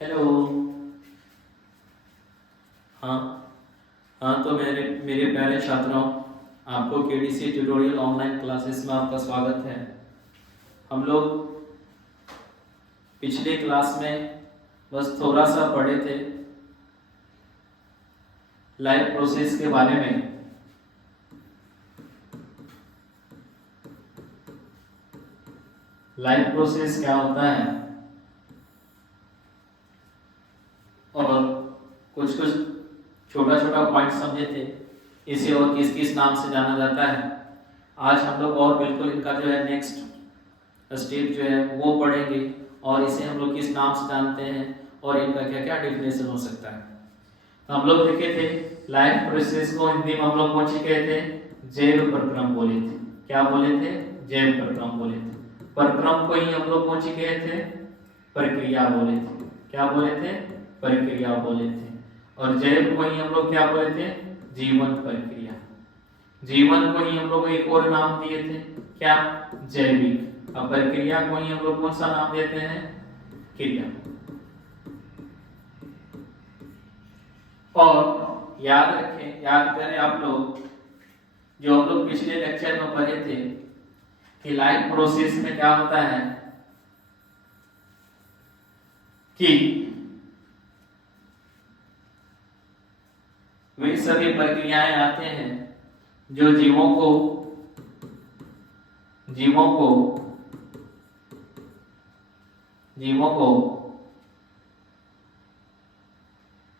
Hello. हाँ। हाँ, तो मेरे मेरे प्यारे छात्रों, आपको केडीसी ट्यूटोरियल ऑनलाइन क्लासेस में आपका स्वागत है। हम लोग पिछले क्लास में बस थोड़ा सा पढ़े थे लाइफ प्रोसेस के बारे में। लाइफ प्रोसेस क्या होता है और कुछ कुछ छोटा छोटा पॉइंट समझे थे, इसे और किस किस नाम से जाना जाता है। आज हम लोग और बिल्कुल इनका जो है नेक्स्ट स्टेप जो है वो पढ़ेंगे और इसे हम लोग किस नाम से जानते हैं और इनका क्या क्या डेफिनेशन हो सकता है। तो हम लोग देखे थे लाइफ प्रोसेस को हिंदी में हम लोग कौन सी कहे थे? जैव प्रक्रम बोले थे। क्या बोले थे? जैव प्रक्रम बोले थे। प्रक्रम को ही हम लोग कौन सी कहे थे? प्रक्रिया बोले थे। क्या बोले थे? प्रक्रिया बोले थे। और जैव को ही हम लोग क्या बोले थे? जीवन प्रक्रिया। जीवन को ही हम लोग एक और नाम दिए थे, क्या? जैविक। अब प्रक्रिया को ही हम लोग कौन सा नाम देते हैं? क्रिया। और याद रखें, याद करें आप लोग, जो हम लोग पिछले लेक्चर में पढ़े थे कि लाइफ प्रोसेस में क्या होता है कि वे सभी प्रक्रियाएं आते हैं जो जीवों को जीवों को जीवों को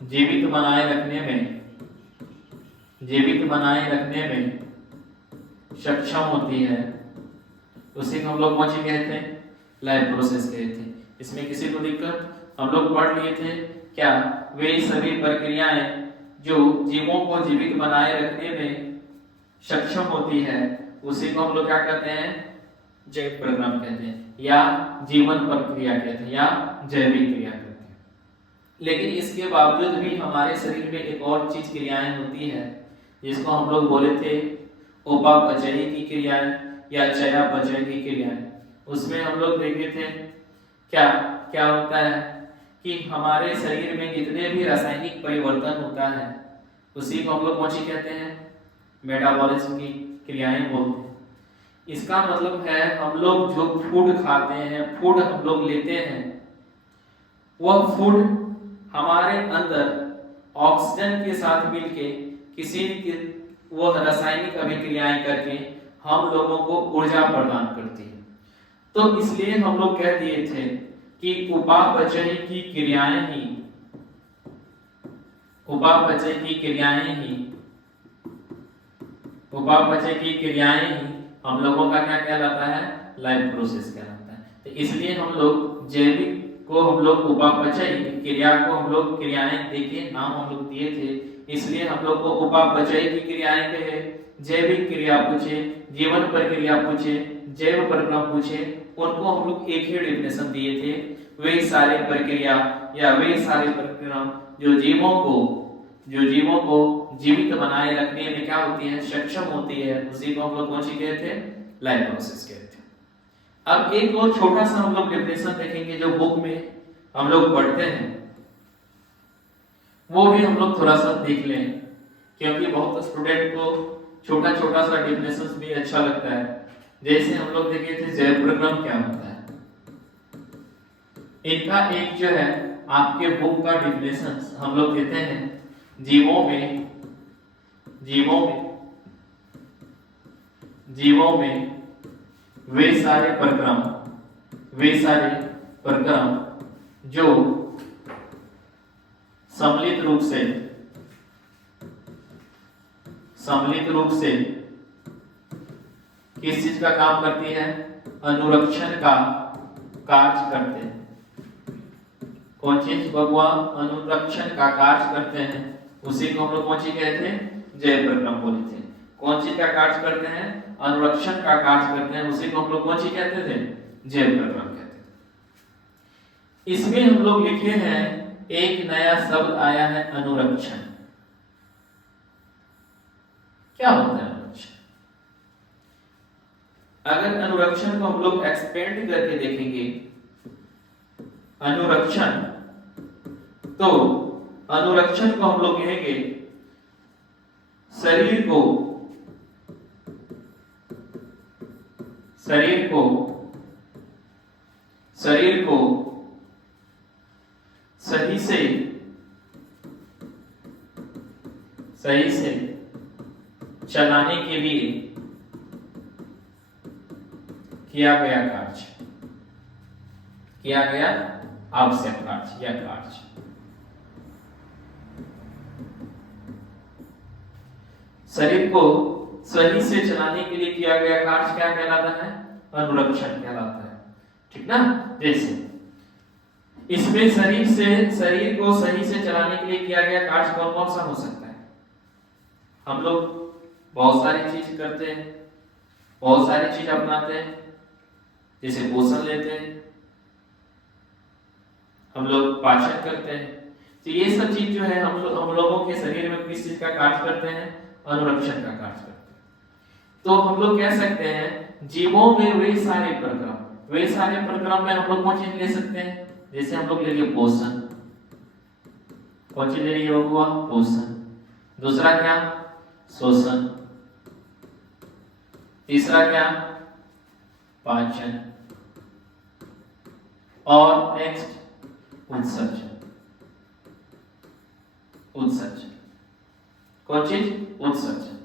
जीवित बनाए रखने में सक्षम होती है। उसी को हम लोग कौन सी कहते हैं? लाइफ प्रोसेस कहते हैं। इसमें किसी को दिक्कत? हम लोग पढ़ लिए थे क्या? वे सभी प्रक्रियाएं जो जीवों को जीवित बनाए रखने में सक्षम होती है, उसी को हम लोग क्या कहते हैं? जैव प्रक्रम कहते हैं, या जीवन प्रक्रिया कहते हैं, या जैविक क्रिया कहते हैं। लेकिन इसके बावजूद भी हमारे शरीर में एक और चीज क्रियाएं होती है, जिसको हम लोग बोले थे उपापचयी की क्रियाएं या चयापचय की क्रियाएं। उसमें हम लोग देखे थे क्या क्या होता है कि हमारे शरीर में जितने भी रासायनिक परिवर्तन होता है, उसी को हम लोग कौन सी कहते हैं? मेटाबॉलिज्म की क्रियाएं बोलते हैं। इसका मतलब है हम लोग जो फूड खाते हैं, फूड हम लोग लेते हैं, वह फूड हमारे अंदर ऑक्सीजन के साथ मिलके किसी वह रासायनिक अभिक्रियाएं करके हम लोगों को ऊर्जा प्रदान करती है। तो इसलिए हम लोग कह दिए थे कि उपापचय की क्रियाएं ही हम लोगों का क्या कहलाता है? लाइफ प्रोसेस कहलाता है। तो इसलिए हम लोग जैविक को हम लोग उपापचय क्रिया को हम लोग क्रियाएं देके नाम हम लोग दिए थे, इसलिए हम लोग को उपापचय की क्रियाएं कहे, जैविक क्रिया पूछे, जीवन प्रक्रिया पूछे, जैव प्रक्रम पूछे, उनको हम लोग एक ही डेफिनेशन दिए थे। वे सारे प्रक्रिया या वे सारे प्रक्रम जो जीवों को जीवित बनाए रखने में क्या होती है? सक्षम होती है, उसी को हम लोग कौन सी कहते हैं? लाइफ प्रोसेस कहते हैं। अब एक और छोटा सा हम लोग डेफिनेशन देखेंगे जो बुक में हम लोग पढ़ते हैं, वो भी हम लोग थोड़ा सा देख लें, क्योंकि बहुत स्टूडेंट को छोटा छोटा सा डेफिनेशन भी अच्छा लगता है। जैसे हम लोग देखे थे जैव प्रक्रम क्या होता है, इनका एक जो है आपके बुक का डेफिनेशन हम लोग कहते हैं जीवों में वे सारे प्रक्रम जो सम्मिलित रूप से किस चीज का काम करती है? अनुरक्षण का कार्य करते हैं। कौन चीज बबुआ? अनुरक्षण का कार्य करते हैं, उसी को हम लोग कौन सी कहते हैं? जैव प्रक्रम बोले थे। कौन सी का कार्य करते हैं? अनुरक्षण का कार्य करते हैं, उसी को हम लोग कौन सी कहते थे? जैव प्रक्रम कहते थे। इसमें हम लोग लिखे हैं एक नया शब्द आया है, अनुरक्षण। क्या होता है अनुरक्षण? अगर अनुरक्षण को हम लोग एक्सपेंड करके देखेंगे, अनुरक्षण तो अनुरक्षण को हम लोग कहेंगे शरीर को सही से चलाने के लिए किया गया आवश्यक कार्य या कार्य। शरीर को सही से चलाने के लिए किया गया कार्य क्या कहलाता है? अनुरक्षण कहलाता है। ठीक ना? जैसे इसमें शरीर को सही से चलाने के लिए किया गया कार्य कौन कौन सा हो सकता है? हम लोग बहुत सारी चीज करते हैं, बहुत सारी चीज अपनाते हैं, जैसे पोषण लेते हैं, हम लोग पाचन करते हैं। तो ये सब चीज जो है हम लोगों के शरीर में किस चीज का कार्य करते हैं? अनुरक्षण का कार्य करते हैं। तो हम लोग कह सकते हैं जीवों में वे सारे प्रक्रम में हम लोग कौन चीज ले सकते हैं? जैसे हम लोग ले लिए पोषण, कौन चीज ले लिए हुआ? पोषण। दूसरा क्या? शोषण। तीसरा क्या? पाचन। और नेक्स्ट उत्सर्जन। कौन चीज? उत्सर्जन।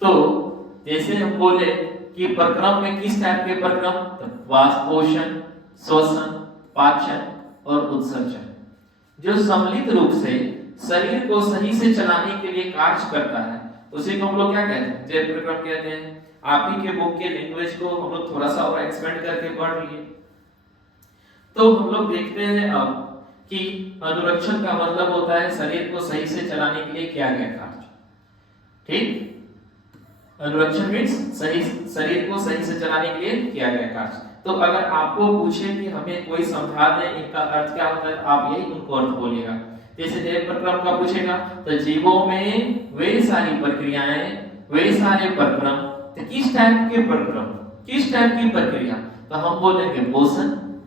तो जैसे हम बोले कि प्रक्रम में किस टाइप के प्रक्रम? तो पोषण, शोषण, पाचन और उत्सर्जन, जो सम्मिलित रूप से शरीर को सही से चलाने के लिए कार्य करता है, उसी को हम लोग क्या कहते हैं? जैव प्रक्रम कहते हैं। आप ही के बुक के लैंग्वेज को हम लोग थोड़ा सा और एक्सपेंड करके पढ़ लिए। तो हम लोग देखते हैं अब कि अनुरक्षण का मतलब होता है शरीर को सही से चलाने के लिए किया गया कार्य। ठीक? अनुरक्षण मीन्स शरीर को सही से चलाने के लिए किया गया कार्य। तो अगर आपको पूछे कि हमें कोई समझा दे इनका अर्थ क्या होता है, तो आप यही उनको अर्थ बोलिएगा। जैसे जैव प्रक्रम का पूछेगा तो जीवों में वे सारी प्रक्रियाएं, वे सारे प्रक्रम, तो किस टाइप के प्रक्रम, किस टाइप की प्रक्रिया? तो हम बोलेंगे पोषण,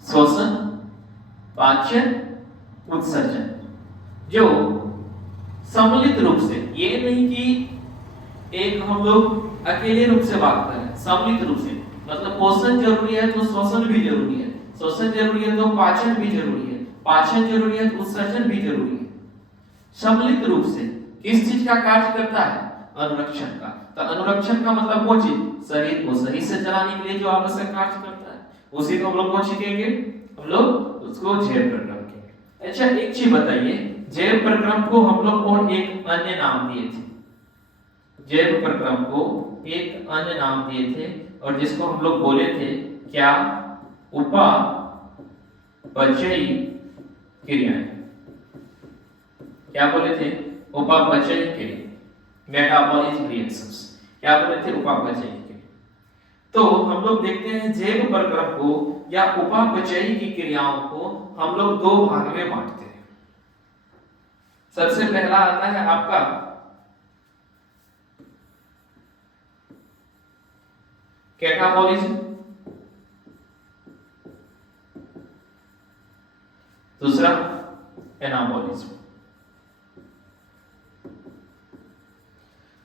शोषण, पाचन, उत्सर्जन, जो सम्मिलित रूप से, ये नहीं कि एक हम लोग अकेले रूप से बात करें, सम्मिलित रूप से, मतलब पोषण जरूरी है तो शोषण भी जरूरी है, शोषण जरूरी है तो पाचन भी जरूरी है, पाचन जरूरी है तो उत्सर्जन भी जरूरी है। सम्मिलित रूप से किस चीज का कार्य करता है? अनुरक्षण का। तो अनुरक्षण का मतलब वो चीज शरीर को सही से चलाने के लिए जो आवश्यक कार्य करता है, उसी को हम लोग कौन सीखेंगे? हम लोग उसको जैव प्रक्रम कहेंगे। अच्छा, एक चीज बताइए, जैव प्रक्रम को हम लोग और एक अन्य नाम दिए थे, जैव प्रक्रम को एक अन्य नाम दिए थे, और जिसको हम लोग बोले थे क्या? उपापचयी क्रियाएं। क्या बोले थे? उपापचयी क्रिया, मेटाबॉलिज्म रिएक्शंस। क्या बोले थे? उपापचयी क्रिया। तो हम लोग देखते हैं जैव प्रक्रम को या उपापचयी की क्रियाओं को हम लोग दो भाग में बांटते हैं। सबसे पहला आता है आपका कैटाबॉलिज्म, दूसरा एनाबॉलिज्म।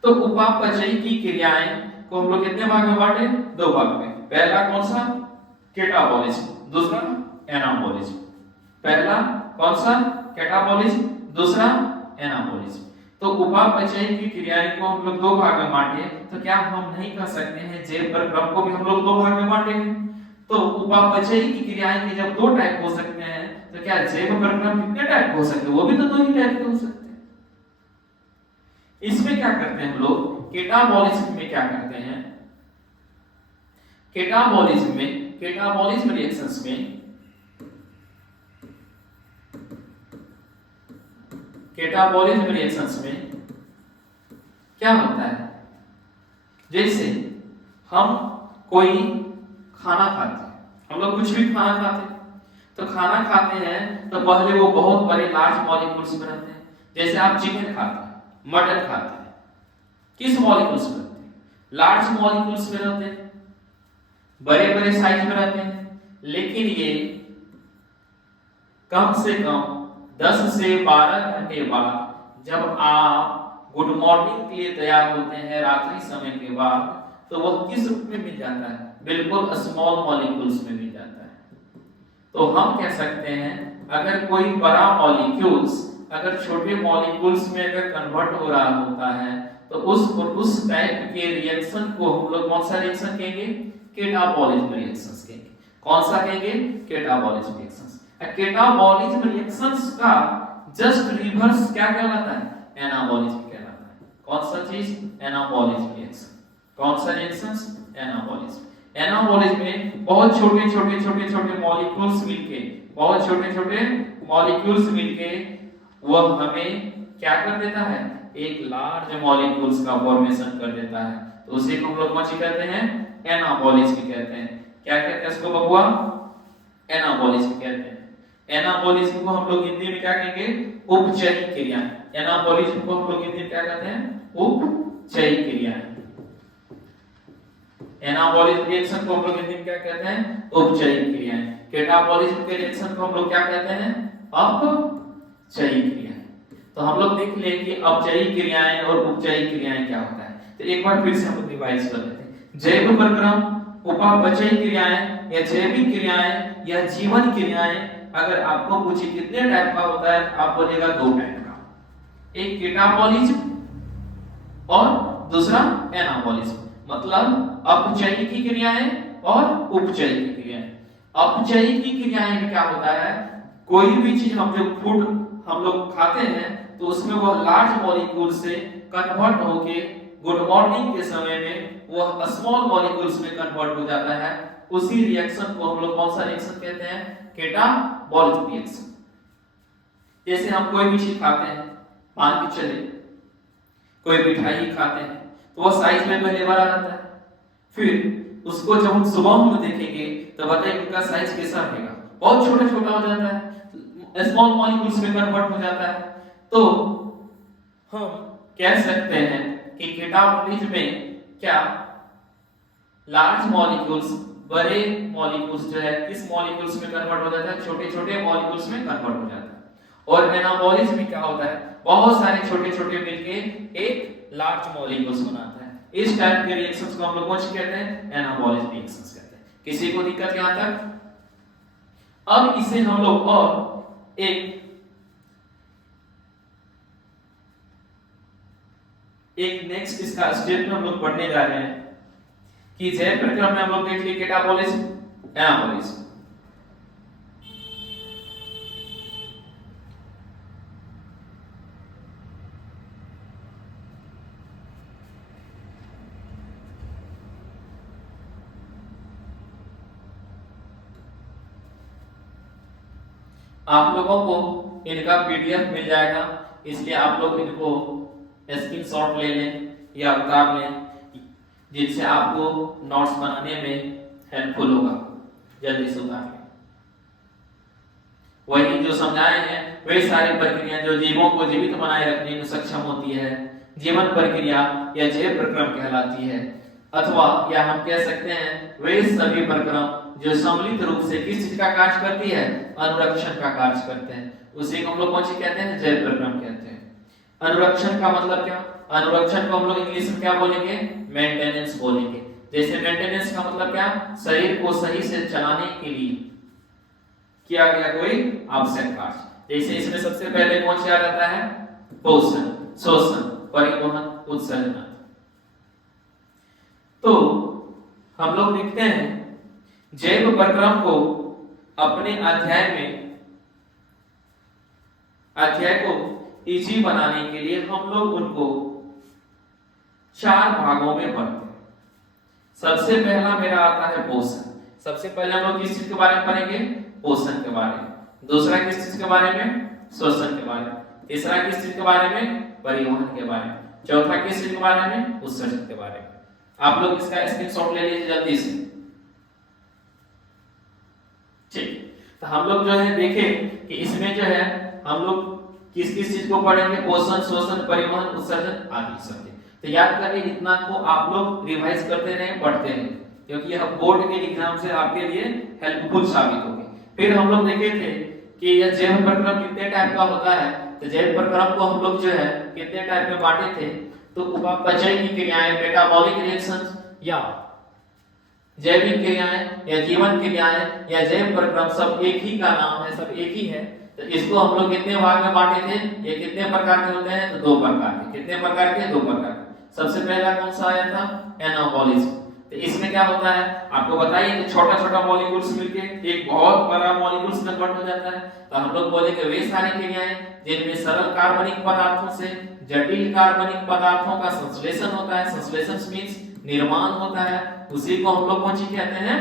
तो उपापचयी की क्रियाएं को हम लोग कितने भाग में बांटे? दो भाग में। पहला कौन सा? कैटाबॉलिज्म, दूसरा एनाबॉलिज्म। पहला कौन सा? कैटाबॉलिज्म, दूसरा एनाबॉलिज्म। तो उपापचयी की क्रियाएं को हम लोग दो भाग में बांटे, तो क्या हम नहीं कह सकते हैं जैव प्रक्रम को भी हम लोग दो भाग में बांटेंगे? तो उपापचयी की क्रियाएं के जब दो टाइप हो सकते हैं, तो क्या जैव प्रक्रम कितने टाइप हो सकते हैं? वो भी तो दो ही टाइप के हो सकते हैं। इसमें क्या करते हैं हम लोग? कैटाबॉलिज्म में क्या करते हैं? कैटाबॉलिज्म रिएक्शंस में क्या होता है? जैसे हम कोई खाना खाते हैं, हम लोग कुछ भी खाना खाते हैं, तो खाना खाते हैं तो पहले वो बहुत बड़े लार्ज मॉलिक्यूल्स में रहते हैं। जैसे आप चिकन खाते हैं, मटन खाते हैं, किस मॉलिक्यूल्स में रहते हैं? लार्ज मॉलिक्यूल्स में रहते हैं, बड़े-बड़े साइज में रहते हैं। लेकिन ये कम से कम 10 से 12 घंटे बाद जब आप गुड मॉर्निंग के लिए तैयार होते हैं रात्रि समय के बाद, तो वह किस रूप में मिल जाता है? बिल्कुल स्मॉल मॉलिक्यूल्स में मिल जाता है। तो हम कह सकते हैं अगर कोई बड़ा मॉलिक्यूल्स अगर छोटे मॉलिक्यूल्स में अगर कन्वर्ट हो रहा होता है तो उस टाइप के रिएक्शन को हम लोग कौन सा रिएक्शन कहेंगे? कैटाबॉलिज्म रिएक्शंस कहेंगे। कौन सा कहेंगे? Catabolism reactions. कैटाबॉलिज्म रिएक्शंस का जस्ट रिवर्स क्या कहलाता है? एनाबॉलिज्म कहलाता है। कौन सा चीज? Anabolism reaction. कौन सा रिएक्शंस? एनाबॉलिज्म। एनाबॉलिज्म में बहुत छोटे मॉलिक्यूल्स मिलके, बहुत छोटे मॉलिक्यूल्स मिलके वह हमें क्या कर देता है? एक लार्ज मॉलिक्यूल्स का फॉर्मेशन कर देता है। तो उसी को हम लोग कौन सी कहते हैं? एनाबॉलिज्म कहते हैं। क्या कहते हैं इसको बबुआ? एनाबॉलिज्म कहते हैं। एनाबॉलिज्म को हम लोग हिंदी में क्या कहेंगे? उपचयी क्रिया। एनाबॉलिज्म को हम लोग हिंदी में क्या कहते हैं? उपचयी क्रिया। एनाबॉलिज्म रिएक्शन को हम लोग हिंदी में क्या कहते हैं? उपचयी क्रियाएं। कैटाबॉलिज्म के रिएक्शन को हम लोग क्या कहते हैं? अपचयी क्रियाएं। तो हम लोग देख लें कि अपचयी क्रियाएं और उपचयी क्रियाएं क्या होता है। तो एक बार फिर से हम लोग रिवाइज कर लेते हैं। जैव प्रक्रम, उपापचयी क्रियाएं या जैविक क्रियाएं या जीवन क्रियाएं अगर आपको पूछे कितने टाइप का होता है, आप बोलेगा 2 टाइप का। एक कैटाबॉलिज्म और दूसरा एनाबॉलिज्म। मतलब अपचयी की क्रियाएं और उपचयी की क्रियाएं। अपचयी की क्रियाएं में क्या होता है? कोई भी चीज हम जो फूड हम लोग खाते हैं तो उसमें वह लार्ज मॉलिक्यूल से कन्वर्ट होके गुड मॉर्निंग के समय में वह स्मॉल मॉलिक्यूल्स में कन्वर्ट हो जाता है। उसी रिएक्शन को हम लोग कौन सा रिएक्शन कहते हैं? Catabolism reaction. जैसे हम कोई भी चीज खाते हैं, मान के चले कोई मिठाई खाते हैं तो वह साइज में पहले बड़ा रहता है, फिर उसको जब हम सुबह में देखेंगे तो बताइए उनका साइज कैसा रहेगा? बहुत छोटा हो जाता है, स्मॉल मॉलिक्यूल्स में कन्वर्ट हो जाता है। तो हम कह सकते हैं कि कैटाबॉलिज्म में क्या लार्ज मॉलिक्यूल्स बड़े मॉलिक्यूल्स जो है किस मॉलिक्यूल्स में कन्वर्ट हो जाता है? छोटे मॉलिक्यूल्स में कन्वर्ट हो जाता है। और एनाबॉलिज्म में क्या होता है? बहुत सारे छोटे मिलके एक लार्ज मॉलिक्यूल्स बनाता है। इस टाइप के रिएक्शंस को हम लोग कौन से कहते हैं? एनाबॉलिज्म रिएक्शंस कहते हैं। किसी को दिक्कत यहां तक? अब इसे हम लोग और एक नेक्स्ट इसका स्टेप में हम लोग पढ़ने जा रहे हैं कि जैव प्रक्रम में हम लोग देख लिए कैटाबॉलिज्म, एनाबॉलिज्म। आप लोगों को इनका पीडीएफ मिल जाएगा, इसलिए आप लोग इनको स्क्रीनशॉट ले लें या उतार लें, जिससे आपको नोट्स बनाने में हेल्पफुल होगा। जल्दी से उतार लें। वही जो समझाए हैं वे सारी प्रक्रियाएं जो जीवों को जीवित बनाए रखने में सक्षम होती है जीवन प्रक्रिया या जैव प्रक्रम कहलाती है। अथवा या हम कह सकते हैं वे सभी प्रक्रम जो सम्मिलित रूप से किस चीज का कार्य करती है? अनुरक्षण का कार्य करते हैं। उसी को हम लोग कौन सी कहते हैं? जैव प्रक्रम कहते हैं। अनुरक्षण का मतलब क्या? अनुरक्षण को हम लोग इंग्लिश में क्या बोलेंगे? मेंटेनेंस बोलेंगे। जैसे मेंटेनेंस का मतलब क्या? शरीर को सही से चलाने के लिए किया गया कोई आवश्यक कार्य। जैसे इसमें सबसे पहले कौन सा आ जाता है? पोषण, शोषण, परिवहन, उत्सर्जन। तो हम लोग देखते हैं जैव प्रक्रम को अपने अध्याय को इजी बनाने के लिए हम लोग उनको 4 भागों में पढ़ते हैं। सबसे पहला मेरा आता है पोषण। सबसे पहले हम लोग किस चीज के बारे में पढ़ेंगे? पोषण के बारे में। दूसरा किस चीज के बारे में? शोषण के बारे में। तीसरा किस चीज के बारे में? परिवहन के बारे में। चौथा किस चीज के बारे में? उत्सर्जन के बारे में। आप लोग इसका स्क्रीनशॉट ले लीजिए जल्दी से। ठीक, तो हम लोग जो है देखें कि इसमें जो है हम लोग किस किस चीज को पढ़ेंगे? पोषण, शोषण, परिवहन, उत्सर्जन आदि सब। तो याद करिए, इतना को आप लोग रिवाइज करते रहें, पढ़ते रहें, क्योंकि यह बोर्ड के एग्जाम से आपके लिए हेल्पफुल साबित होगी। फिर हम लोग देखे थे कि यह जैव प्रक्रम कितने टाइप का होता है, तो जैव प्रक्रम को हम लोग जो है कितने टाइप में बांटे थे, तो उपापचय की क्रियाएं, मेटाबॉलिक रिएक्शंस, या जैविक क्रियाएं या जीवन क्रियाएं या जैव प्रक्रम, सब एक ही का नाम है, सब एक ही है। तो इसको हम लोग कितने भाग में बांटे थे, ये कितने प्रकार के होते हैं, तो 2 प्रकार के। कितने प्रकार के, 2 प्रकार के। सबसे पहला कौन सा आया था, एनाबॉलिज्म। तो इसमें क्या होता है आपको बताइए, कि छोटा छोटा मॉलिक्यूल्स मिलके एक बहुत बड़ा मॉलिक्यूल्स कन्वर्ट हो जाता है। तो हम लोग बोलेंगे वे सारी क्रियाएं जिनमें सरल कार्बनिक पदार्थों से जटिल कार्बनिक पदार्थों का संश्लेषण होता है। संश्लेषण मींस निर्माण होता है, उसी को हम लोग कौन सी कहते हैं,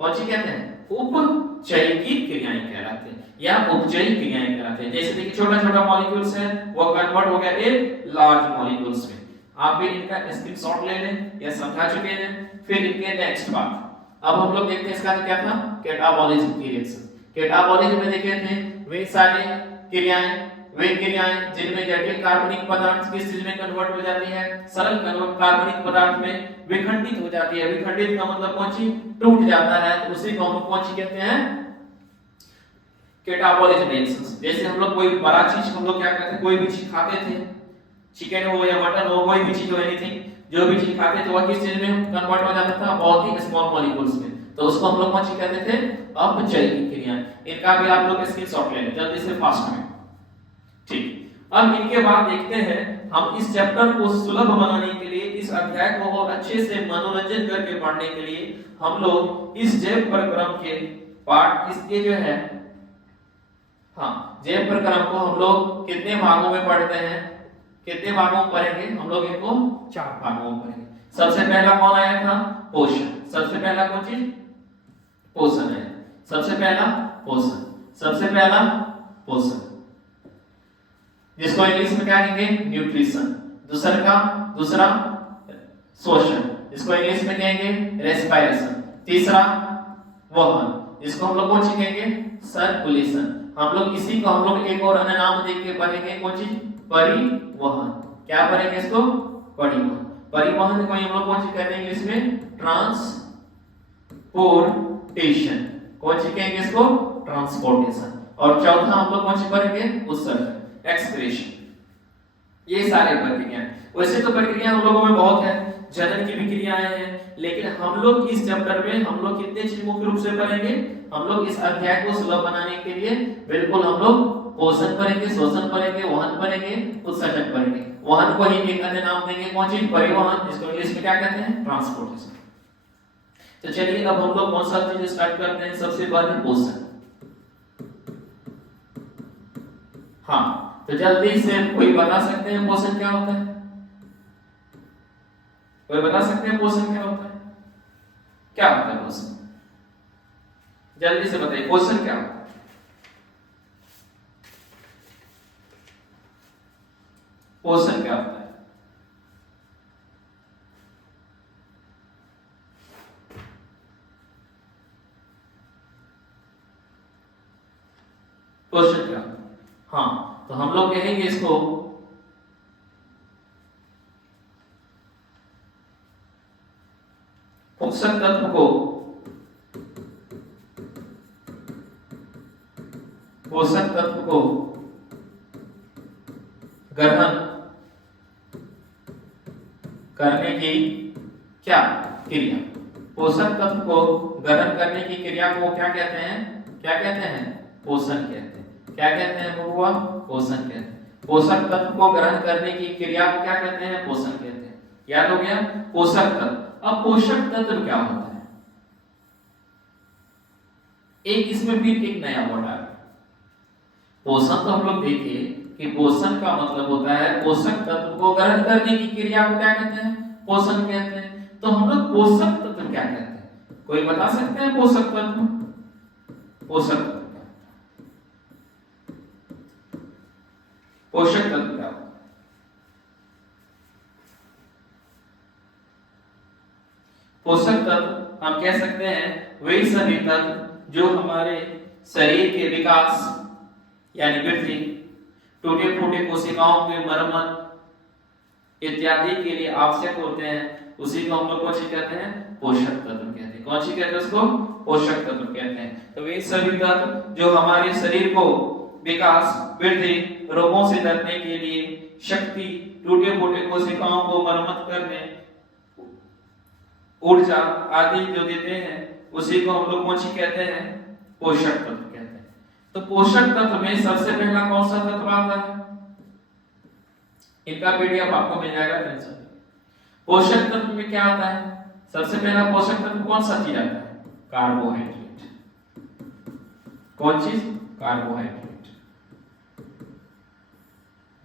कौन सी कहते हैं, उपचयी क्रियाएं कहलाते हैं या उपचयी क्रियाएं कहलाते हैं। जैसे देखिए छोटा छोटा मॉलिक्यूल्स है, वो कन्वर्ट हो गया एक लार्ज मॉलिक्यूल्स में। आप भी इनका स्क्रीनशॉट ले लें, या समझा चुके हैं। फिर इनके नेक्स्ट बात, अब हम लोग देखते हैं इसका क्या था, कैटाबॉलिज्म की रिएक्शन। कैटाबॉलिज्म में देखे थे वे सारी क्रियाएं, वे क्रियाएं जिनमें जटिल कार्बनिक पदार्थ किस चीज में कन्वर्ट हो जाती है, सरल कार्बनिक पदार्थ में विखंडित हो जाती है। विखंडित का मतलब कौन सी, टूट जाता है, तो उसी को हम कौन सी कहते हैं, कैटाबॉलिज्म रिएक्शंस। जैसे हम लोग कोई बड़ा चीज हम लोग क्या कहते हैं, कोई भी चीज खाते थे, चिकन हो या मटन हो, कोई भी चीज हो, एनीथिंग, जो भी चीज खाते थे वह किस चीज में कन्वर्ट हो जाता था, बहुत ही स्मॉल मॉलिक्यूल्स में। तो उसको हम लोग कौन सी कहते थे, अपचयी क्रियाएं। इनका भी आप लोग स्क्रीनशॉट ले लें जल्दी से, फास्ट में। ठीक, अब इनके बाद देखते हैं हम इस चैप्टर को सुलभ बनाने के लिए, इस अध्याय को और अच्छे से मनोरंजन करके पढ़ने के लिए हम लोग इस जैव प्रक्रम के पार्ट, इसके जो है, हाँ, जैव प्रक्रम को हम लोग कितने भागों में पढ़ते हैं, कितने भागों में पढ़ेंगे हम लोग, इनको 4 भागों में पढ़ेंगे। सबसे पहला कौन आया था, पोषण। सबसे पहला कौन चीज, पोषण है। सबसे पहला पोषण, सबसे पहला पोषण, जिसको इंग्लिश में क्या कहेंगे, न्यूट्रिशन। दूसरा शोषण, जिसको इंग्लिश में कहेंगे रेस्पिरेशन। तीसरा वहन, जिसको हम लोग कौन सी कहेंगे, सर्कुलेशन। हम लोग इसी को हम लोग एक और अन्य नाम देख के पढ़ेंगे, कौन चीज, परिवहन। क्या पढ़ेंगे इसको, परिवहन। परिवहन को हम लोग कौन सी कहते हैं इंग्लिश में, ट्रांसपोर्टेशन। कौन सी कहेंगे इसको, ट्रांसपोर्टेशन। और चौथा हम लोग कौन सी पढ़ेंगे, उत्सर्जन, एक्सक्रीशन। ये सारे प्रक्रियाएं, वैसे तो प्रक्रिया हम लोगों में बहुत है, जनन की भी क्रियाएं हैं, लेकिन हम लोग इस चैप्टर में हम लोग कितने चीज मुख्य रूप से पढ़ेंगे, हम लोग इस अध्याय को सुलभ बनाने के लिए बिल्कुल हम लोग पोषण पढ़ेंगे, शोषण पढ़ेंगे, वहन पढ़ेंगे, उत्सर्जन पढ़ेंगे। वहन को ही एक अन्य नाम देंगे, कौन चीज, परिवहन, जिसको इंग्लिश में क्या कहते हैं, ट्रांसपोर्टेशन। तो चलिए अब हम लोग कौन सा चीज स्टार्ट करते हैं, सबसे पहले पोषण। हाँ, तो जल्दी से कोई बता सकते हैं पोषण क्या होता है, कोई बता सकते हैं पोषण क्या होता है, क्या होता है पोषण, जल्दी से बताइए पोषण क्या होता है। पोषण क्या होता है, पोषण क्या होता है। हाँ, तो हम लोग कहेंगे इसको पोषक तत्व को, पोषक तत्व को ग्रहण करने की क्या क्रिया, पोषक तत्व को ग्रहण करने की क्रिया को क्या कहते हैं, क्या कहते हैं, पोषण कहते हैं। क्या कहते हैं बबुआ, पोषण कहते हैं। पोषक तत्व को ग्रहण करने की क्रिया को क्या कहते हैं, पोषण कहते हैं। याद हो गया, पोषक तत्व। अब पोषक तत्व क्या होता है, एक इसमें फिर एक नया वर्ड आ गया। पोषण तो हम लोग देखे कि पोषण का मतलब होता है पोषक तत्व को ग्रहण करने की क्रिया को क्या कहते हैं, पोषण कहते हैं। तो हम लोग पोषक तत्व क्या कहते हैं, कोई बता सकते हैं पोषक तत्व, पोषक तत्व, पोषक तत्व क्या होता है। पोषक तत्व हम कह सकते हैं वही सभी तत्व जो हमारे शरीर के विकास यानी वृद्धि, टूटे फूटे कोशिकाओं के मरम्मत इत्यादि के लिए आवश्यक होते हैं, उसी को हम लोग कौन सी कहते हैं, पोषक तत्व कहते हैं। कौन सी कहते हैं उसको, पोषक तत्व कहते हैं। तो वे सभी तत्व जो हमारे शरीर को विकास, वृद्धि, रोगों से लड़ने के लिए शक्ति, टूटे फूटे कोशिकाओं को मरम्मत करने, ऊर्जा आदि जो देते हैं उसी को हम लोग कौन सी कहते हैं? पोषक तत्व कहते हैं। तो पोषक तत्व में सबसे पहला कौन सा तत्व आता है? इनका पीडीएफ आपको मिल जाएगा टेंशन। पोषक तत्व में क्या आता है? सबसे पहला पोषक तत्व कौन सा चीज आता है? कार्बोहाइड्रेट। कौन चीज? कार्बोहाइड्रेट।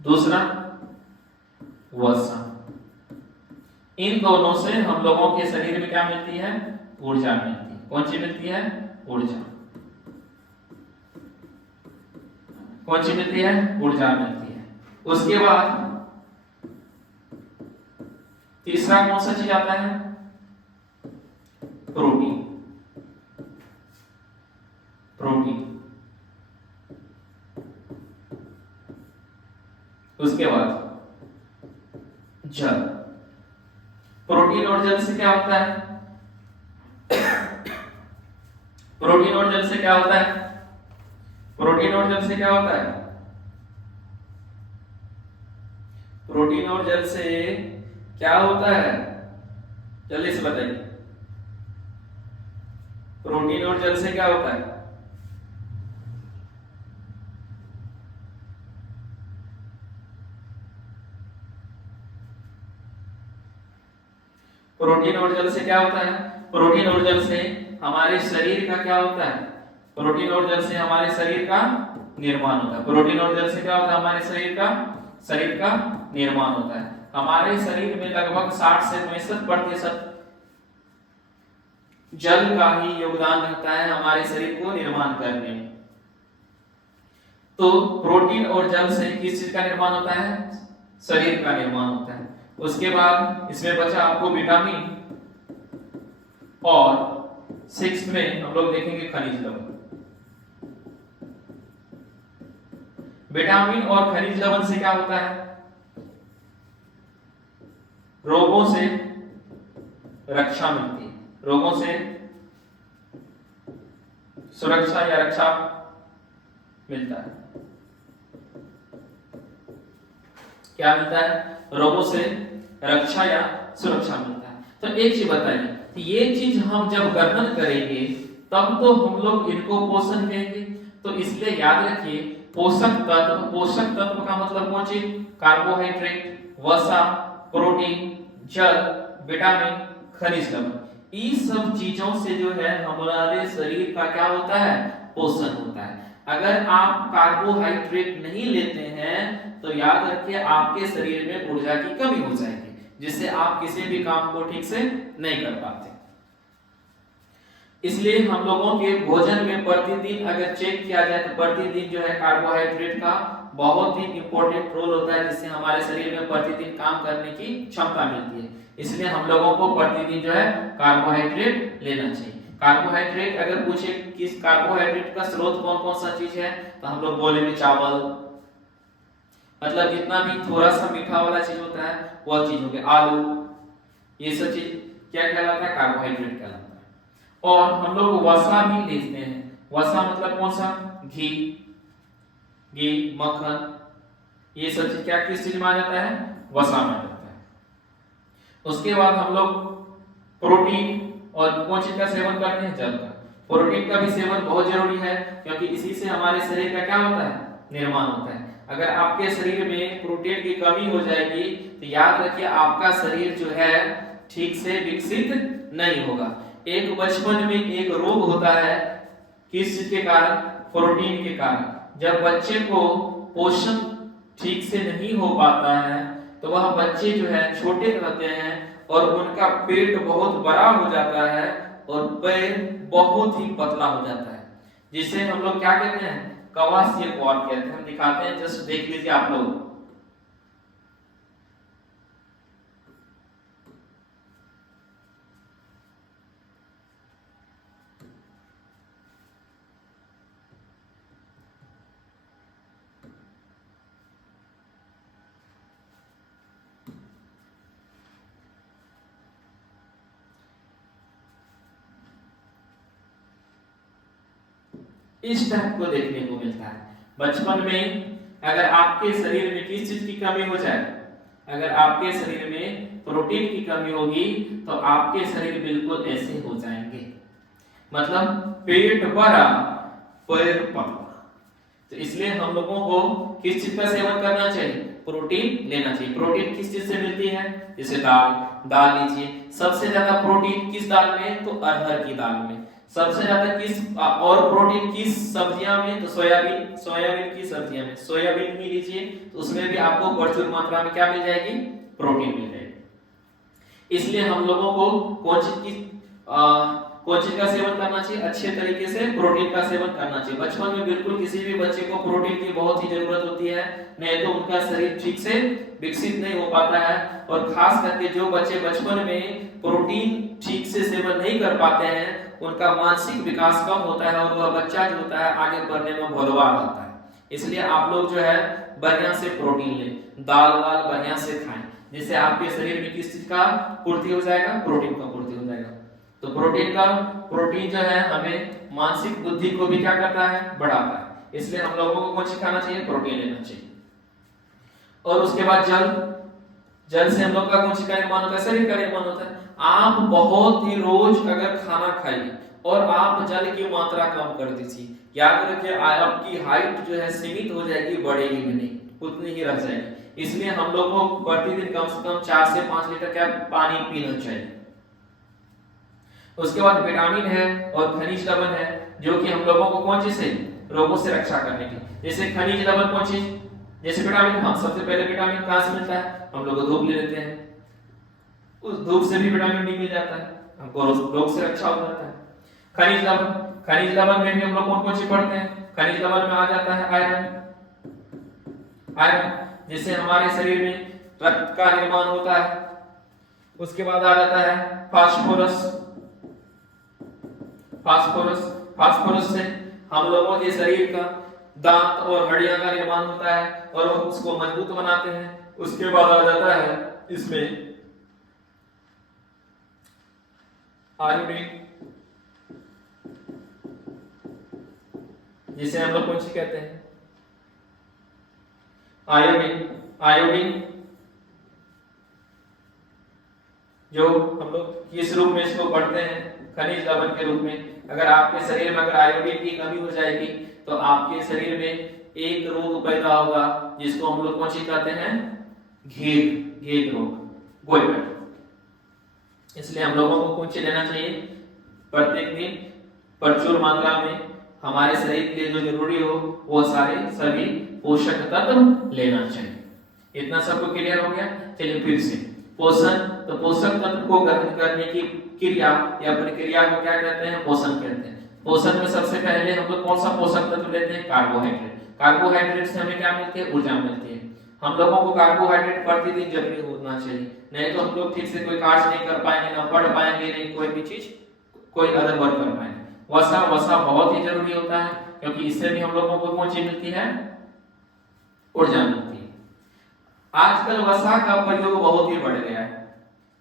दूसरा वसा। इन दोनों से हम लोगों के शरीर में क्या मिलती है? ऊर्जा मिलती है। कौन सी मिलती है? ऊर्जा। कौन सी मिलती है? ऊर्जा मिलती है। उसके बाद तीसरा कौन सा चीज आता है? प्रोटीन। प्रोटीन। उसके बाद जल। प्रोटीन और जल से क्या होता है? प्रोटीन और जल से क्या होता है? प्रोटीन और जल से क्या होता है? प्रोटीन और जल से क्या होता है? जल्दी से बताइए। प्रोटीन और जल से क्या होता है? प्रोटीन और जल से क्या होता है? प्रोटीन और जल से हमारे शरीर का क्या होता है? प्रोटीन और जल से हमारे शरीर का निर्माण होता है। प्रोटीन और जल से क्या होता है? हमारे शरीर का निर्माण होता है। हमारे शरीर में लगभग 60 से 65% जल का ही योगदान रहता है हमारे शरीर को निर्माण करने में। तो प्रोटीन और जल से किस चीज का निर्माण होता है? शरीर का निर्माण होता है। उसके बाद इसमें बचा आपको विटामिन, और 6 में हम लोग देखेंगे खनिज लवण। विटामिन और खनिज लवण से क्या होता है? रोगों से रक्षा मिलती है। रोगों से सुरक्षा या रक्षा मिलता है। क्या मिलता है? रोगों से रक्षा या सुरक्षा मिलता है। तो एक चीज बताइए, ये चीज हम जब ग्रहण करेंगे तब तो हम लोग इनको पोषण कहेंगे। तो इसलिए याद रखिए, पोषक तत्व का मतलब कौन चीज? कार्बोहाइड्रेट, वसा, प्रोटीन, जल, विटामिन, खनिज लवण। इस सब चीजों से जो है हमारे शरीर का क्या होता है? पोषण होता है। अगर आप कार्बोहाइड्रेट नहीं लेते हैं तो याद रखिए आपके शरीर में ऊर्जा की कमी हो जाएगी, जिससे आप किसी भी काम को ठीक से नहीं कर पाते। इसलिए हम लोगों के भोजन में प्रतिदिन अगर चेक किया जाए तो प्रतिदिन जो है कार्बोहाइड्रेट का बहुत ही इंपॉर्टेंट रोल होता है, जिससे हमारे शरीर में प्रतिदिन काम करने की क्षमता मिलती है। इसलिए हम लोगों को प्रतिदिन जो है कार्बोहाइड्रेट लेना चाहिए। कार्बोहाइड्रेट अगर पूछे किस कार्बोहाइड्रेट का स्रोत कौन कौन सा चीज है, तो हम लोग बोलेंगे चावल, मतलब जितना भी थोड़ा सा मीठा वाला चीज होता है वह चीज हो गया, आलू, ये सब चीज क्या कहलाता है? कार्बोहाइड्रेट कहलाता है। और हम लोग वसा भी लेते हैं। वसा मतलब कौन सा? घी, मक्खन, ये सब चीज क्या किस चीज में आ जाता है? वसा में आ जाता है। उसके बाद हम लोग प्रोटीन और कौन चीज का सेवन करते हैं? जल का। प्रोटीन का भी सेवन बहुत जरूरी है, क्योंकि इसी से हमारे शरीर का क्या होता है? निर्माण होता है। अगर आपके शरीर में प्रोटीन की कमी हो जाएगी तो याद रखिए आपका शरीर जो है ठीक से विकसित नहीं होगा। एक बचपन में एक रोग होता है, किस चीज के कारण? प्रोटीन के कारण। जब बच्चे को पोषण ठीक से नहीं हो पाता है तो वह बच्चे जो है छोटे रहते हैं और उनका पेट बहुत बड़ा हो जाता है और पैर बहुत ही पतला हो जाता है, जिसे हम लोग क्या कहते हैं? कवासीय क्वाड कहते हैं। हम दिखाते हैं, जस्ट देख लीजिए आप लोग। इस टाइप को देखने को मिलता है। बचपन में अगर आपके शरीर में किस चीज की कमी हो जाए, अगर आपके शरीर में प्रोटीन की कमी होगी तो आपके शरीर बिल्कुल ऐसे हो जाएंगे, मतलब पेट बड़ा पैर पतला। तो इसलिए हम लोगों को किस चीज का सेवन करना चाहिए, प्रोटीन लेना चाहिए। प्रोटीन किस चीज से मिलती है, जैसे दाल लीजिए, सबसे ज्यादा प्रोटीन किस दाल में, तो अरहर की दाल में। सबसे ज्यादा किस और प्रोटीन किस सब्जियां में, तो सोयाबीन की सब्जियां में। सोयाबीन भी लीजिए तो उसमें भी आपको प्रचुर मात्रा में क्या मिल जाएगी, प्रोटीन मिल जाएगी। इसलिए हम लोगों को कौन चीज का सेवन करना चाहिए, अच्छे तरीके से प्रोटीन का सेवन करना चाहिए। बचपन में बिल्कुल किसी भी बच्चे को प्रोटीन की बहुत ही जरूरत होती है, नहीं तो उनका शरीर ठीक से विकसित नहीं हो पाता है। और खास करके जो बच्चे बचपन में प्रोटीन ठीक से सेवन नहीं कर पाते हैं, उनका मानसिक विकास कम होता है और वह बच्चा जो होता है आगे बढ़ने में भोलवा रहता है। इसलिए आप लोग जो है बढ़िया से प्रोटीन लें, दाल वाल बढ़िया से खाएं, जिससे आपके शरीर में किस चीज का पूर्ति हो जाएगा, प्रोटीन का पूर्ति हो जाएगा। तो प्रोटीन जो है हमें मानसिक बुद्धि को भी क्या करता है, बढ़ाता है। इसलिए हम लोगों को कौन सी खाना चाहिए, प्रोटीन लेना चाहिए। और उसके बाद जल से हम लोग का कौन सी का निर्माण होता है, शरीर का निर्माण होता है। आप बहुत ही रोज अगर खाना खाइए और आप जल की मात्रा कम कर दीजिए, याद रखिए आपकी हाइट जो है सीमित हो जाएगी, बढ़ेगी भी नहीं, उतनी ही रह जाएगी। इसलिए हम लोग को प्रतिदिन कम से कम 4 से 5 लीटर क्या पानी पीना चाहिए। उसके बाद विटामिन है और खनिज लवण है, जो कि हम लोगों को कौन चीज से, रोगों से रक्षा करने की। जैसे खनिज लवण कौन चीज, जैसे विटामिन, हाँ सबसे पहले विटामिन कहां से मिलता है, हम लोग धूप ले लेते हैं, उस धूप से भी विटामिन डी मिल जाता है, हमको रोग से रक्षा हो जाता है। खनिज लवण में भी हम लोग कौन कौन सी पढ़ते हैं, खनिज लवण में आ जाता है आयरन, जिससे हमारे शरीर में रक्त का निर्माण होता है। उसके बाद आ जाता है फास्फोरस से हम लोगों के शरीर का दांत और हड्डियां का निर्माण होता है और उसको मजबूत बनाते हैं। उसके बाद आ जाता है इसमें आयोडीन, जिसे हम लोग कौन सी कहते हैं, आयोडीन, जो हम लोग किस रूप में इसको पढ़ते हैं, खनिज लवण के रूप में। अगर आपके शरीर में अगर आयोडीन की कमी हो जाएगी तो आपके शरीर में एक रोग पैदा होगा, जिसको हम लोग कौन सी कहते हैं, घेग रोग, गोइटर। इसलिए हम लोगों को कौन सी लेना चाहिए, प्रत्येक दिन प्रचुर मात्रा में हमारे शरीर के लिए जो जरूरी हो वो सभी पोषक तत्व लेना चाहिए। इतना सबको क्लियर हो गया। चलिए फिर से पोषण, तो पोषक तत्व को ग्रहण करने की क्रिया या प्रक्रिया को क्या कहते हैं, पोषण कहते हैं। पोषण में सबसे पहले हम लोग कौन सा पोषक तत्व लेते हैं, कार्बोहाइड्रेट से हमें क्या मिलती है, ऊर्जा मिलती है। हम लोगों को कार्बोहाइड्रेट प्रतिदिन जरूरी होना चाहिए, नहीं तो हम लोग ठीक से कोई कार्य नहीं कर पाएंगे, ना पढ़ पाएंगे, नहीं कोई भी चीज कोई अदर वर्क कर पाएंगे। वसा बहुत ही जरूरी होता है, क्योंकि इससे भी हम लोगों को कौन सी मिलती है, ऊर्जा मिलती है। आजकल वसा का प्रयोग बहुत ही बढ़ गया है,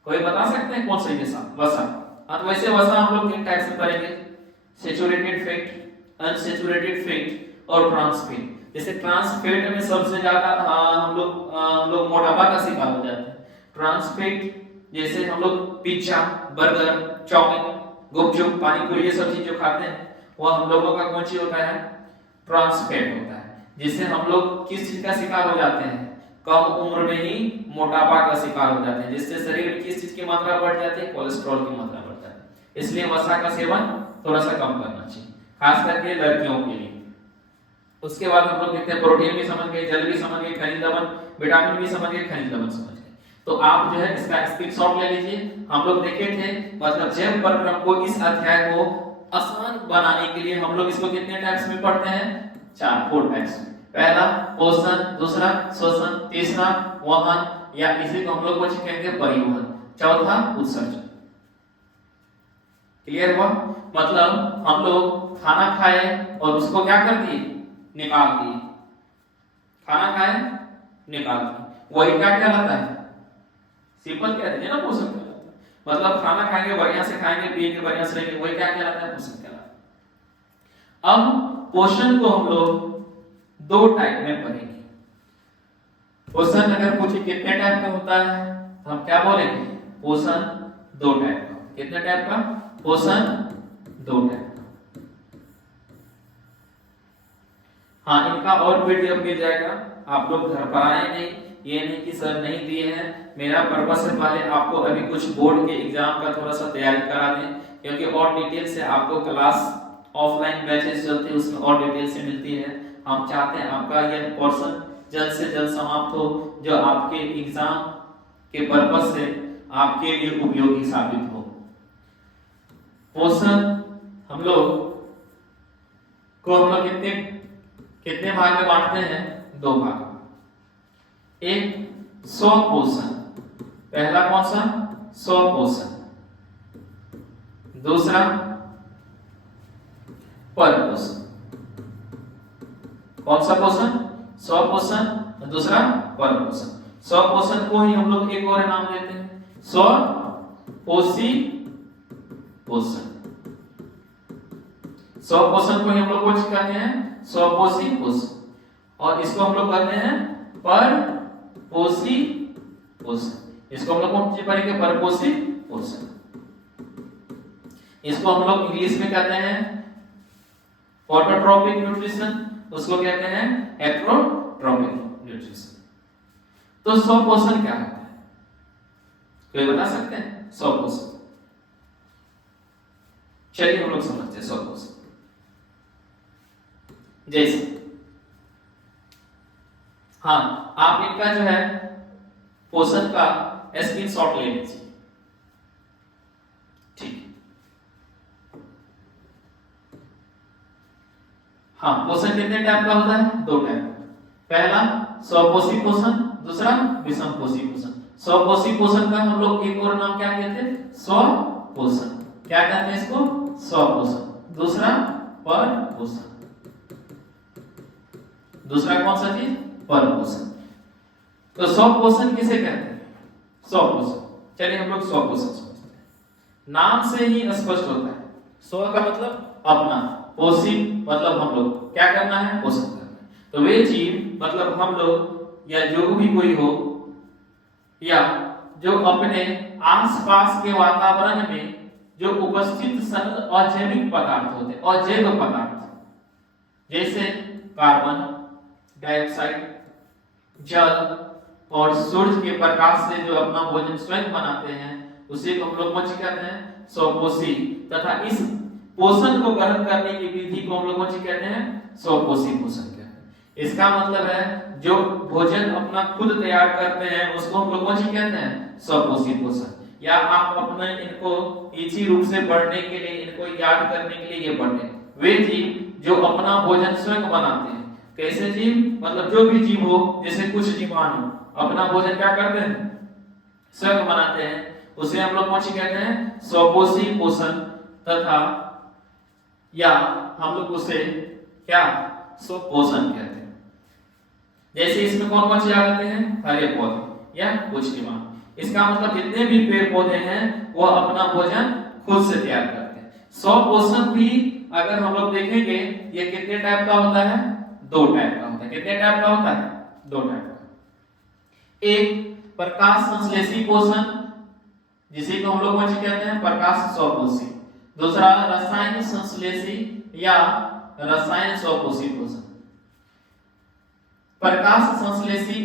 कोई बता सकते हैं कौन सी वसा? तो वैसे वसा हम लोग 3 टाइप से पढ़ेंगे, सैचुरेटेड फैट, अनसैचुरेटेड फैट और ट्रांस फैट। जैसे ट्रांस फैट में सबसे ज्यादा हम लोग मोटापा का शिकार हो जाते हैं। ट्रांस फैट जैसे हम लोग पिज्जा, बर्गर, चाउमीन, गुपचुप, पानीपुरी ये सब चीज जो खाते हैं वो हम लोगों का कौन सी होता है, ट्रांस फैट होता है। जिससे हम लोग किस चीज का शिकार हो जाते हैं, कम उम्र में ही मोटापा का शिकार हो जाते हैं, जिससे शरीर में किस चीज की मात्रा बढ़ जाती है, कोलेस्ट्रॉल की मात्रा बढ़ जाती है। इसलिए वसा का सेवन थोड़ा सा कम करना चाहिए, खास करके लड़कियों के लिए। उसके बाद हम लोग देखते हैं प्रोटीन भी समझ गए, जल भी समझ गए, खनिज लवण, विटामिन भी समझ गए, खनिज लवण समझ गए। तो आप जो है इसका स्क्रीनशॉट ले लीजिए। हम लोग देखे थे मतलब जैव प्रक्रम को, इस अध्याय को आसान बनाने के लिए हम लोग इसको कितने टाइप्स में पढ़ते हैं, 4 टाइप्स में। पहला पोषण, दूसरा शोषण, तीसरा वहन या इसी को हम लोग कुछ कहेंगे परिवहन, चौथा उत्सर्जन। क्लियर हुआ? मतलब हम लोग खाना खाए और उसको क्या कर दिए, निकाल दिए, खाना खाए निकाल दिए, वही क्या कहलाता है, सिंपल कह दीजिए ना, पोषण कहलाता है। मतलब खाना खाएंगे, बढ़िया से खाएंगे, पिएंगे, बढ़िया से रहेंगे, वही क्या कहलाता है, पोषण कहलाता है। अब पोषण को हम लोग दो टाइप में पढ़ेंगे। पोषण अगर पूछे कितने टाइप का होता है तो हम क्या बोलेंगे, पोषण दो टाइप का। कितने टाइप का, पोषण दो टाइप का। हाँ, इनका और पीडीएफ मिल जाएगा, आप लोग घर पर आए नहीं, ये नहीं कि सर नहीं दिए हैं। मेरा पर्पस है पहले आपको अभी कुछ बोर्ड के एग्जाम का थोड़ा सा तैयारी करा दें, क्योंकि और डिटेल से आपको क्लास ऑफलाइन बैचेस चलते हैं उसमें और डिटेल से मिलती है। हम चाहते हैं आपका यह पोर्शन जल्द से जल्द समाप्त हो, जो आपके एग्जाम के पर्पस से आपके लिए उपयोगी साबित हो। पोषण हम लोग कितने भाग में बांटते हैं, दो भाग। एक स्व पोषण, पहला कौन सा, स्व पोषण। दूसरा पर पोषण। कौन सा पोषण, स्व पोषण, दूसरा पर पोषण। स्व पोषण को ही हम लोग एक और नाम देते हैं, स्व पोषी पोषण। स्व पोषण को हम लोग कुछ कहते हैं स्वपोषी पोषण, और इसको हम लोग कहते हैं पर पोषी पोषण। इसको हम लोग कौन सी पढ़ेंगे, पर पोषी पोषण। इसको हम लोग इंग्लिश में कहते हैं ऑटोट्रोपिक न्यूट्रिशन, उसको कहते हैं हेटेरोट्रोपिक न्यूट्रिशन। तो स्व पोषण क्या होता है, कोई बता सकते हैं स्व पोषण? चलिए हम लोग समझते हैं स्व पोषण। जैसे हाँ, आप इनका जो है पोषण का स्क्रीनशॉट ले लीजिए, ठीक। हाँ, पोषण कितने टाइप का होता है, दो टाइप। पहला स्वपोषी पोषण, दूसरा विषम पोषी पोषण। स्वपोषी पोषण का हम लोग एक और नाम क्या कहते हैं, स्व पोषण। क्या कहते हैं इसको, स्व पोषण। दूसरा पर पोषण। दूसरा कौन सा चीज, पर पोषण। तो स्व पोषण किसे कहते हैं, स्व पोषण। चलिए हम लोग स्व पोषण समझते हैं। नाम से ही स्पष्ट होता है, स्व का मतलब अपना, पोषी मतलब हम लोग क्या करना है, पोषण करना है। तो वे जीव मतलब हम लोग या जो भी कोई हो, या जो अपने आसपास के वातावरण में जो उपस्थित सरल अजैविक पदार्थ होते हैं, अजैव पदार्थ, जैसे कार्बन डाइऑक्साइड, जल और सूर्य के प्रकाश से जो अपना भोजन स्वयं बनाते हैं, उसे हम लोग कौन कहते हैं, स्वपोषी। तथा इस पोषण को ग्रहण करने की विधि को हम लोग कौन कहते हैं, स्वपोषी पोषण कहते हैं। इसका मतलब है जो भोजन अपना खुद तैयार करते हैं उसको हम लोग कौन कहते हैं, स्वपोषी पोषण। या आप अपने इनको इसी रूप से पढ़ने के लिए, इनको याद करने के लिए ये पढ़ने, वे जीव जो अपना भोजन स्वयं बनाते हैं। कैसे जीव, मतलब जो भी जीव हो, जैसे कुछ जीवाणु अपना भोजन क्या करते हैं, स्वयं बनाते हैं, उसे हम लोग कौन कहते हैं, स्वपोषी पोषण। तथा या हम लोग उसे क्या, स्वपोषण कहते हैं। जैसे इसमें कौन कौन से आ जाते हैं, हरे पौधे या कुछ जीवाणु। इसका मतलब जितने भी पेड़ पौधे हैं वो अपना भोजन खुद से तैयार करते हैं। स्वपोषण भी अगर हम लोग देखेंगे, ये कितने टाइप का होता है, दो टाइप का होता है। कितने टाइप का होता है, दो टाइप का। एक प्रकाश संश्लेषी पोषण, जिसे को हम लोग कौन कहते हैं, प्रकाश स्वपोषी। दूसरा रसायन संश्लेषी या रसायन स्वपोषी पोषण। प्रकाश संश्लेषी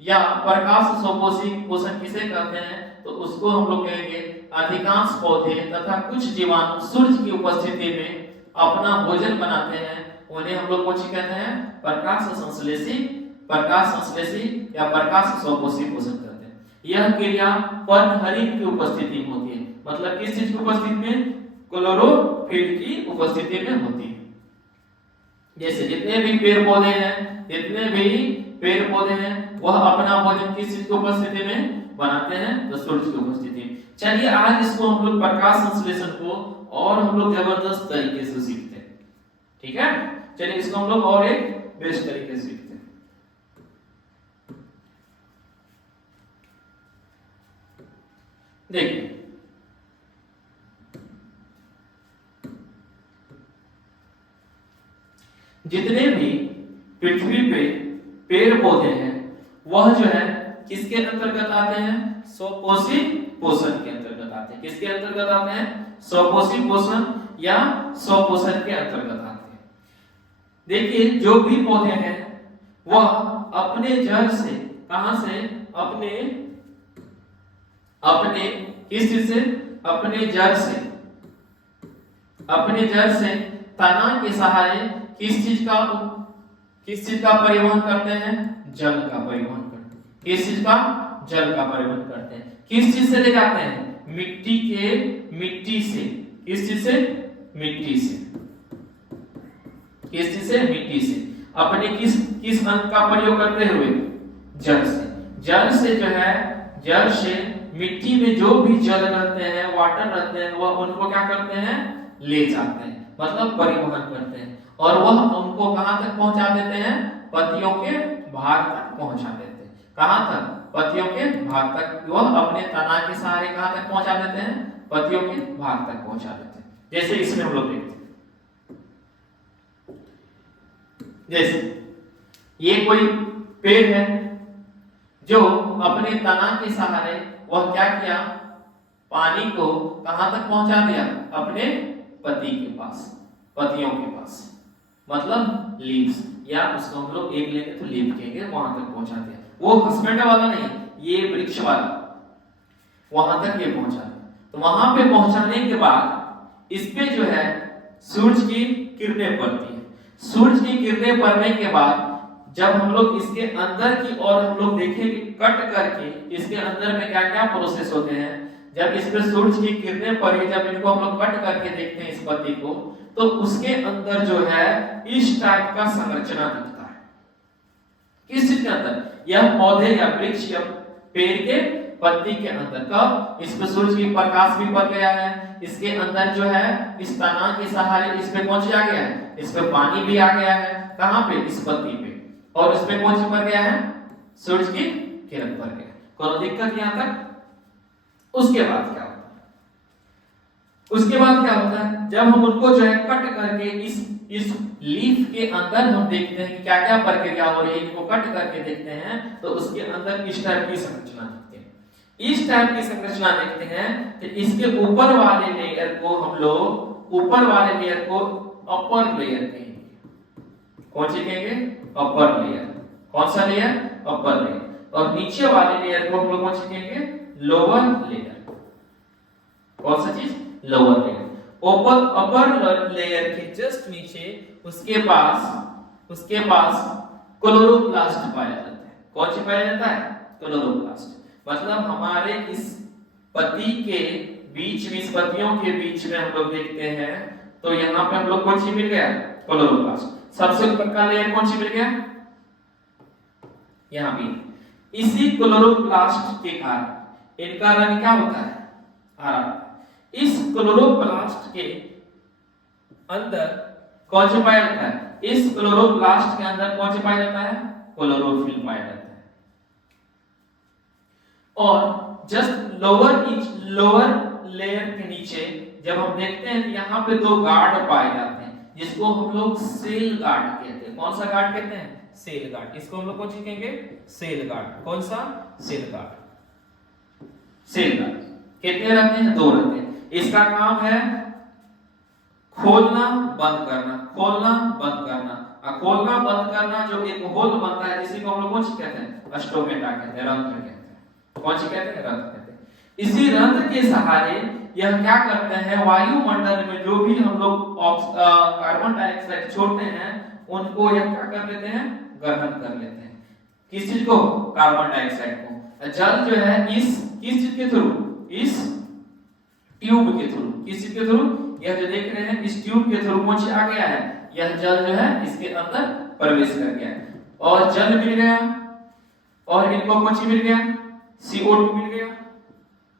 या प्रकाश स्वपोषी पोषण किसे कहते हैं, तो उसको हम लोग कहेंगे अधिकांश पौधे तथा कुछ जीवाणु सूर्य की उपस्थिति में अपना भोजन बनाते हैं, उन्हें हम लोग कौन कहते हैं, प्रकाश संश्लेषी या प्रकाश स्वपोषी पोषण कहते हैं। यह क्रिया पर्णहरित की उपस्थिति में होती है, मतलब किस चीज की उपस्थिति में, क्लोरोफिल की उपस्थिति में होती है। जैसे जितने भी पेड़ पौधे हैं वह अपना भोजन किस चीज की उपस्थिति में बनाते हैं, तो सूर्य की उपस्थिति में। चलिए आज इसको हम लोग प्रकाश संश्लेषण को और हम लोग जबरदस्त तरीके से सीखते हैं, ठीक है। चलिए इसको हम लोग और एक बेस्ट तरीके से सीखते हैं। देखिए जितने भी पृथ्वी पे पेड़ पौधे हैं वह जो है किसके अंतर्गत आते हैं? स्वपोषी पोषण के अंतर्गत आते हैं। किसके अंतर्गत आते हैं? स्वपोषी पोषण या स्वपोषण के अंतर्गत आते हैं। देखिए जो भी पौधे हैं वह अपने जड़ से, कहां से? अपने किस चीज से? अपने जड़ से, अपने जड़ से तना के सहारे किस चीज का परिवहन करते हैं? जल का परिवहन करते हैं। किस चीज का? जल का परिवहन करते हैं। किस चीज से ले जाते हैं? मिट्टी से। किस चीज से? मिट्टी से। किस चीज से? मिट्टी से। अपने किस अंग का प्रयोग करते हुए? जल से। जल से जो है, जल से मिट्टी में जो भी जल रहते हैं, वाटर रहते हैं, वह उनको क्या करते हैं? ले जाते हैं, मतलब परिवहन करते हैं। और वह उनको कहां तक पहुंचा देते हैं? पत्तियों के भाग तक पहुंचा देते हैं। कहां तक? पत्तियों के भाग तक। वह अपने तना के सहारे कहां तक पहुंचा देते हैं? पत्तियों के भाग तक पहुंचा देते हैं। जैसे इसमें हम लोग देखते हैं, जैसे ये कोई पेड़ है जो अपने तना के सहारे वह क्या किया? पानी को कहां तक पहुंचा दिया? अपने पत्ती के पास, पत्तियों के पास, मतलब लीव्स, या उसको हम लोग एक लेंगे तो लीफ कहेंगे, वहां तक पहुंचा दिया। वो हस्बैंड वाला नहीं, ये वृक्ष वाला, वहां तक ये पहुंचा दिया। तो वहां पे पहुंचाने के बाद इस पे जो है सूरज की किरणें पड़ती है। सूरज की किरणें पड़ने के बाद जब हम लोग इसके अंदर की ओर हम लोग देखेंगे कट करके, इसके अंदर में क्या क्या प्रोसेस होते हैं। जब इस पे सूरज की किरणें पड़ी, जब इनको हम लोग कट करके देखते हैं इस पत्ती को, तो उसके अंदर जो है इस टाइप का संरचना दिखता है। किस चीज के अंदर? यह पौधे या वृक्ष या पेड़ के पत्ती के अंदर। कब? इस पे सूरज की प्रकाश भी पड़ गया है, इसके अंदर जो है इस तना के सहारे इस पे कौन सी आ गया है? इस पे पानी भी आ गया है। कहां पे? इस पत्ती पे। और इस पे कौन सी पड़ गया है? सूरज की किरण पड़ गया। कोई दिक्कत यहां तक? उसके बाद क्या होता है? उसके बाद क्या होता है? जब हम उनको जो है कट करके इस लीफ के अंदर हम देखते हैं कि क्या क्या प्रक्रिया हो रही है, इनको कट करके देखते हैं तो उसके अंदर इस टाइप की संरचना दिखती है। इस टाइप की संरचना देखते हैं कि इसके ऊपर वाले लेयर को हम लोग, ऊपर वाले लेयर को अपर लेयर कहेंगे। कौन सी कहेंगे? Upper layer. कौन सा लेयर? Upper layer. और नीचे वाले लेयर को हम लोग कौन सी कहेंगे? Lower layer. कौन सा चीज? Lower layer. अपर लेयर के जस्ट नीचे उसके पास क्लोरोप्लास्ट पाया जाता है। कौन सी पाया जाता है? क्लोरोप्लास्ट। मतलब हमारे इस पत्ती के बीच में, इस पत्तियों के बीच में हम लोग देखते हैं तो यहाँ पे हम लोग कौन सी मिल गया? क्लोरोप्लास्ट। सबसे ऊपर का लेयर कौन सी मिल गया? यहाँ भी। इसी क्लोरोप्लास्ट के कारण इनका रंग क्या होता है? हरा। इस क्लोरोप्लास्ट के अंदर कौन सा पाया जाता है? इस क्लोरोप्लास्ट के अंदर कौन सा पाया जाता है? क्लोरोफिल पाया जाता है। और जस्ट लोअर लेयर के नीचे जब हम देखते हैं तो यहाँ पे दो गार्ड पाए जाते हैं, जिसको हम लोग सेल गार्ड कहते हैं। कौन सा गार्ड कहते हैं? Cell guard. इसको हम लोग कौन सी कहेंगे? Cell guard. कौन सा? Cell guard. सेल गार्ड कितने रहते हैं? दो रहते हैं। इसका काम है खोलना बंद करना, खोलना बंद करना। खोलना बंद करना जो एक होल बनता है, इसी को हम लोग कौन सी कहते हैं? स्टोमेटा कहते हैं, रंध्र कहते हैं। कौन सी कहते हैं? रंध्र कहते हैं। इसी रंध्र के सहारे यह क्या करते हैं? वायुमंडल में जो भी हम लोग कार्बन डाइऑक्साइड छोड़ते हैं उनको यह क्या कर लेते हैं? ग्रहण कर लेते हैं। किस चीज को? कार्बन डाइऑक्साइड को। जल जो है किस चीज के थ्रू? इस ट्यूब के थ्रू। किस चीज के थ्रू? यह जो देख रहे हैं इस ट्यूब के थ्रू कौन सी आ गया है? यह जल जो है इसके अंदर प्रवेश कर गया है। और जल मिल गया और इनको कौन सी मिल गया? CO2 मिल गया,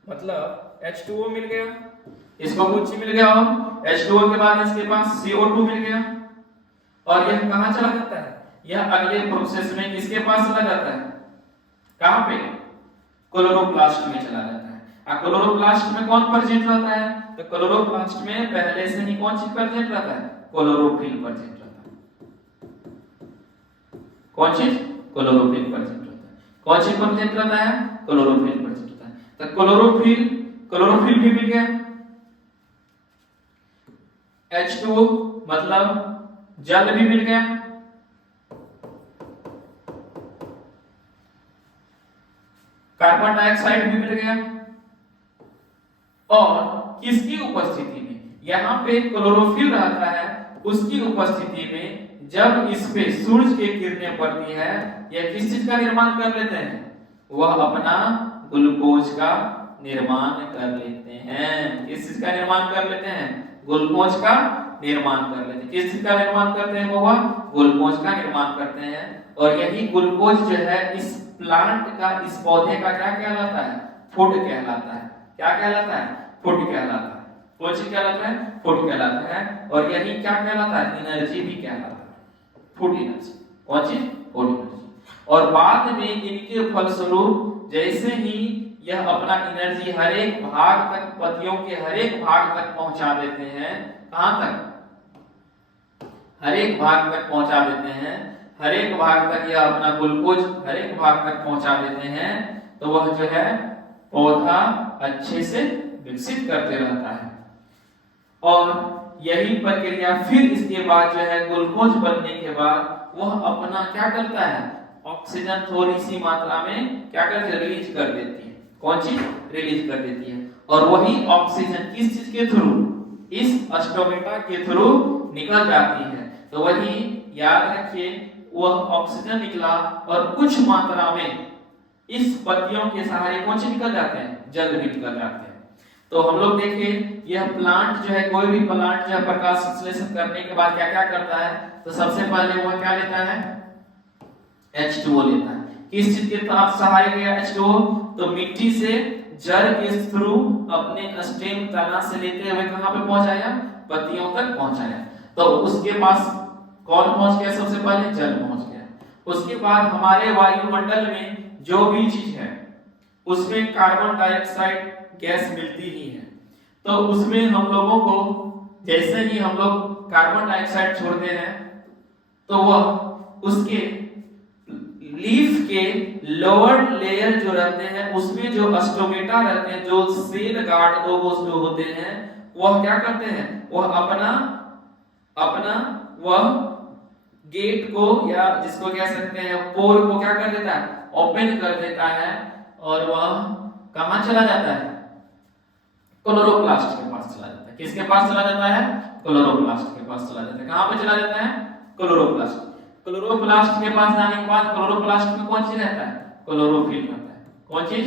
मतलब H2O मिल गया। इसको कौन सी मिल गया? और H2O के बाद इसके पास CO2 मिल गया। और यह कहां चला जाता है? यह अगले प्रोसेस में किसके पास चला जाता है? कहां पे? क्लोरोप्लास्ट में चला जाता है। क्लोरोप्लास्ट में कौन प्रेजेंट रहता है? तो क्लोरोप्लास्ट में पहले से ही कौन सी प्रेजेंट रहता है? क्लोरोफिल प्रेजेंट रहता है। कौन चीज? क्लोरोफिल प्रेजेंट होता है। कौन चीज प्रेजेंट रहता है? क्लोरोफिल प्रेजेंट होता है। तो क्लोरोफिल भी मिल गया। H2O मतलब जल भी मिल गया। कार्बन डाइऑक्साइड भी मिल गया। और किसकी उपस्थिति में? यहाँ पे क्लोरोफिल रहता है, उसकी उपस्थिति में जब इस पे सूरज की किरणें पड़ती है, यह किस चीज का निर्माण कर लेते हैं? वह अपना ग्लूकोज का निर्माण कर लेते हैं। किस चीज का निर्माण कर लेते हैं? ग्लूकोज का निर्माण कर लेते हैं। किस चीज का निर्माण करते हैं? वह ग्लूकोज का निर्माण करते हैं। और यही ग्लूकोज जो है इस प्लांट का, इस पौधे का क्या कहलाता है? फूड कहलाता है। क्या कहलाता है? फूड कहलाता है। कौन चीज कहलाता है? फूड कहलाता है। और यही क्या कहलाता है? एनर्जी भी कहलाता है, फूड एनर्जी। कौन चीज? Food energy. और बाद में इनके फलस्वरूप जैसे ही यह अपना एनर्जी हर एक भाग तक, पत्तियों के हर एक भाग तक पहुंचा देते हैं। कहां तक? हर एक भाग तक पहुंचा देते हैं। हर एक भाग तक यह अपना ग्लूकोज हर एक भाग तक पहुंचा देते हैं, तो वह जो है पौधा अच्छे से विकसित करते रहता है। और यही प्रक्रिया फिर इसके बाद जो है ग्लूकोज बनने के बाद वह अपना क्या करता है? ऑक्सीजन थोड़ी सी मात्रा में क्या करती है? रिलीज कर देती है। कौन चीज? रिलीज कर देती है। और वही ऑक्सीजन किस चीज के थ्रू? इस स्टोमेटा के थ्रू निकल जाती है। तो वही याद रखिए, वह ऑक्सीजन निकला और कुछ मात्रा में इस पत्तियों के सहारे कौन से निकल जाते हैं? जल भी निकल जाते हैं। तो हम लोग देखें, यह प्लांट जो है, कोई भी प्लांट जो है प्रकाश संश्लेषण करने के बाद क्या क्या करता है? तो सबसे पहले वह क्या लेता है? H2O लेता है। किस चीज के सहारे गया H2O? तो मिट्टी से जल के थ्रू अपने स्टेम तना से लेते हुए कहां पे पहुंचाया? पत्तियों तक पहुंचाया। तो उसके पास कौन पहुंच गया? सबसे पहले जल पहुंच गया। उसके बाद हमारे वायुमंडल में जो भी चीज है उसमें कार्बन डाइऑक्साइड गैस मिलती ही है। तो उसमें हम लोगों को जैसे ही हम लोग कार्बन डाइऑक्साइड छोड़ते हैं, तो वह उसके लीफ के लोअर लेयर जो रहते हैं उसमें जो स्टोमेटा रहते हैं, जो सेल गार्ड दो जो होते हैं, वह क्या करते हैं? वह अपना वह गेट को, या जिसको कह सकते हैं पोर को, क्या कर देता है? ओपन कर देता है। और वह कहां चला जाता है? क्लोरोप्लास्ट के पास चला जाता है। किसके पास चला जाता है? क्लोरोप्लास्ट के पास चला जाता है। कहां पे चला जाता है? क्लोरोप्लास्ट। क्लोरोप्लास्ट के पास जाने के बाद क्लोरोप्लास्ट में कौन चीज रहता है? क्लोरोफिल रहता है। कौन चीज?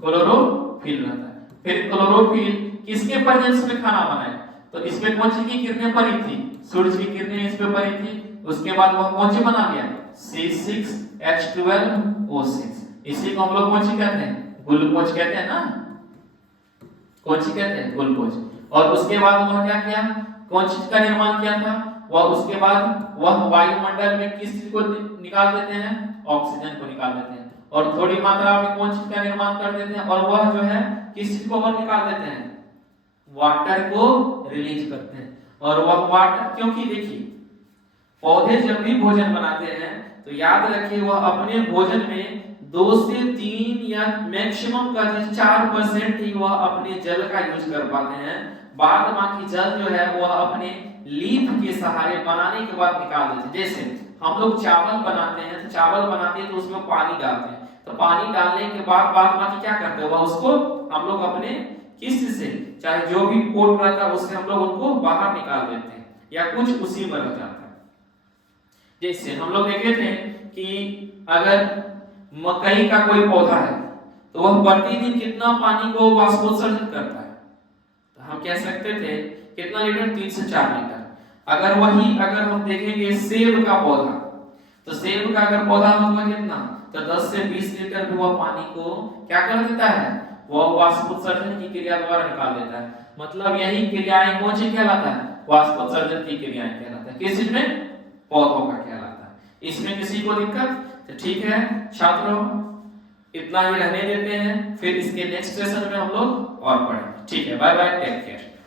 क्लोरोफिल रहता है। फिर क्लोरोफिल किसके प्रेजेंस में खाना बनाए? तो इसमें कौन सी की किरणें पड़ी थी? सूरज की किरणें इस पे पड़ी थी। उसके बाद वह कौन सी बना दिया? C6H12O6। इसी को हम लोग कौन सी कहते हैं? ग्लूकोज कहते हैं ना। कौन सी कहते हैं? ग्लूकोज। और उसके बाद वह क्या किया? कौन चीज का निर्माण किया था? वह उसके बाद वह वायुमंडल में किस चीज को निकाल देते हैं? ऑक्सीजन को निकाल देते हैं। और थोड़ी मात्रा में कौन चीज का निर्माण कर देते हैं? और वह जो है किस चीज को और निकाल देते हैं? वाटर को रिलीज करते हैं। और वह वाटर, क्योंकि देखिए पौधे जब भी भोजन बनाते हैं तो याद रखिए वह अपने भोजन में 2 से 3 या मैक्सिमम का 4% ही वह अपने जल का यूज कर पाते हैं। बाद बाकी जल जो है वह अपने लीफ के सहारे बनाने के बाद निकाल देते हैं। जैसे हम लोग चावल बनाते हैं, तो चावल बनाते हैं तो उसमें पानी डालते हैं, तो पानी डालने के बाद बाकी क्या करते हैं? वह उसको हम लोग अपने किस से, चाहे जो भी पोट रहता है उससे हम लोग उनको बाहर निकाल देते हैं, या कुछ उसी में रह जाता है। जैसे हम लोग देखे थे कि अगर मकई का कोई पौधा है तो वह प्रतिदिन कितना पानी को वाष्पोत्सर्जित करता है? तो हम कह सकते थे कितना लीटर? 3 से 4 लीटर। अगर हम देखेंगे सेब का पौधा, तो सेब का अगर पौधा होगा कितना? तो 10 से 20 लीटर भी वह पानी को क्या कर देता है? वह वाष्पोत्सर्जन की क्रिया द्वारा निकाल देता है। मतलब यही क्रियाएं कौन सी कहलाता है? वाष्पोत्सर्जन की क्रियाएं कहलाता है। किस चीज में? पौधों का कहलाता है। इसमें किसी को दिक्कत? तो ठीक है छात्रों, इतना ही रहने देते हैं, फिर इसके नेक्स्ट सेशन में हम लोग और पढ़ेंगे। ठीक है, बाय बाय, टेक केयर।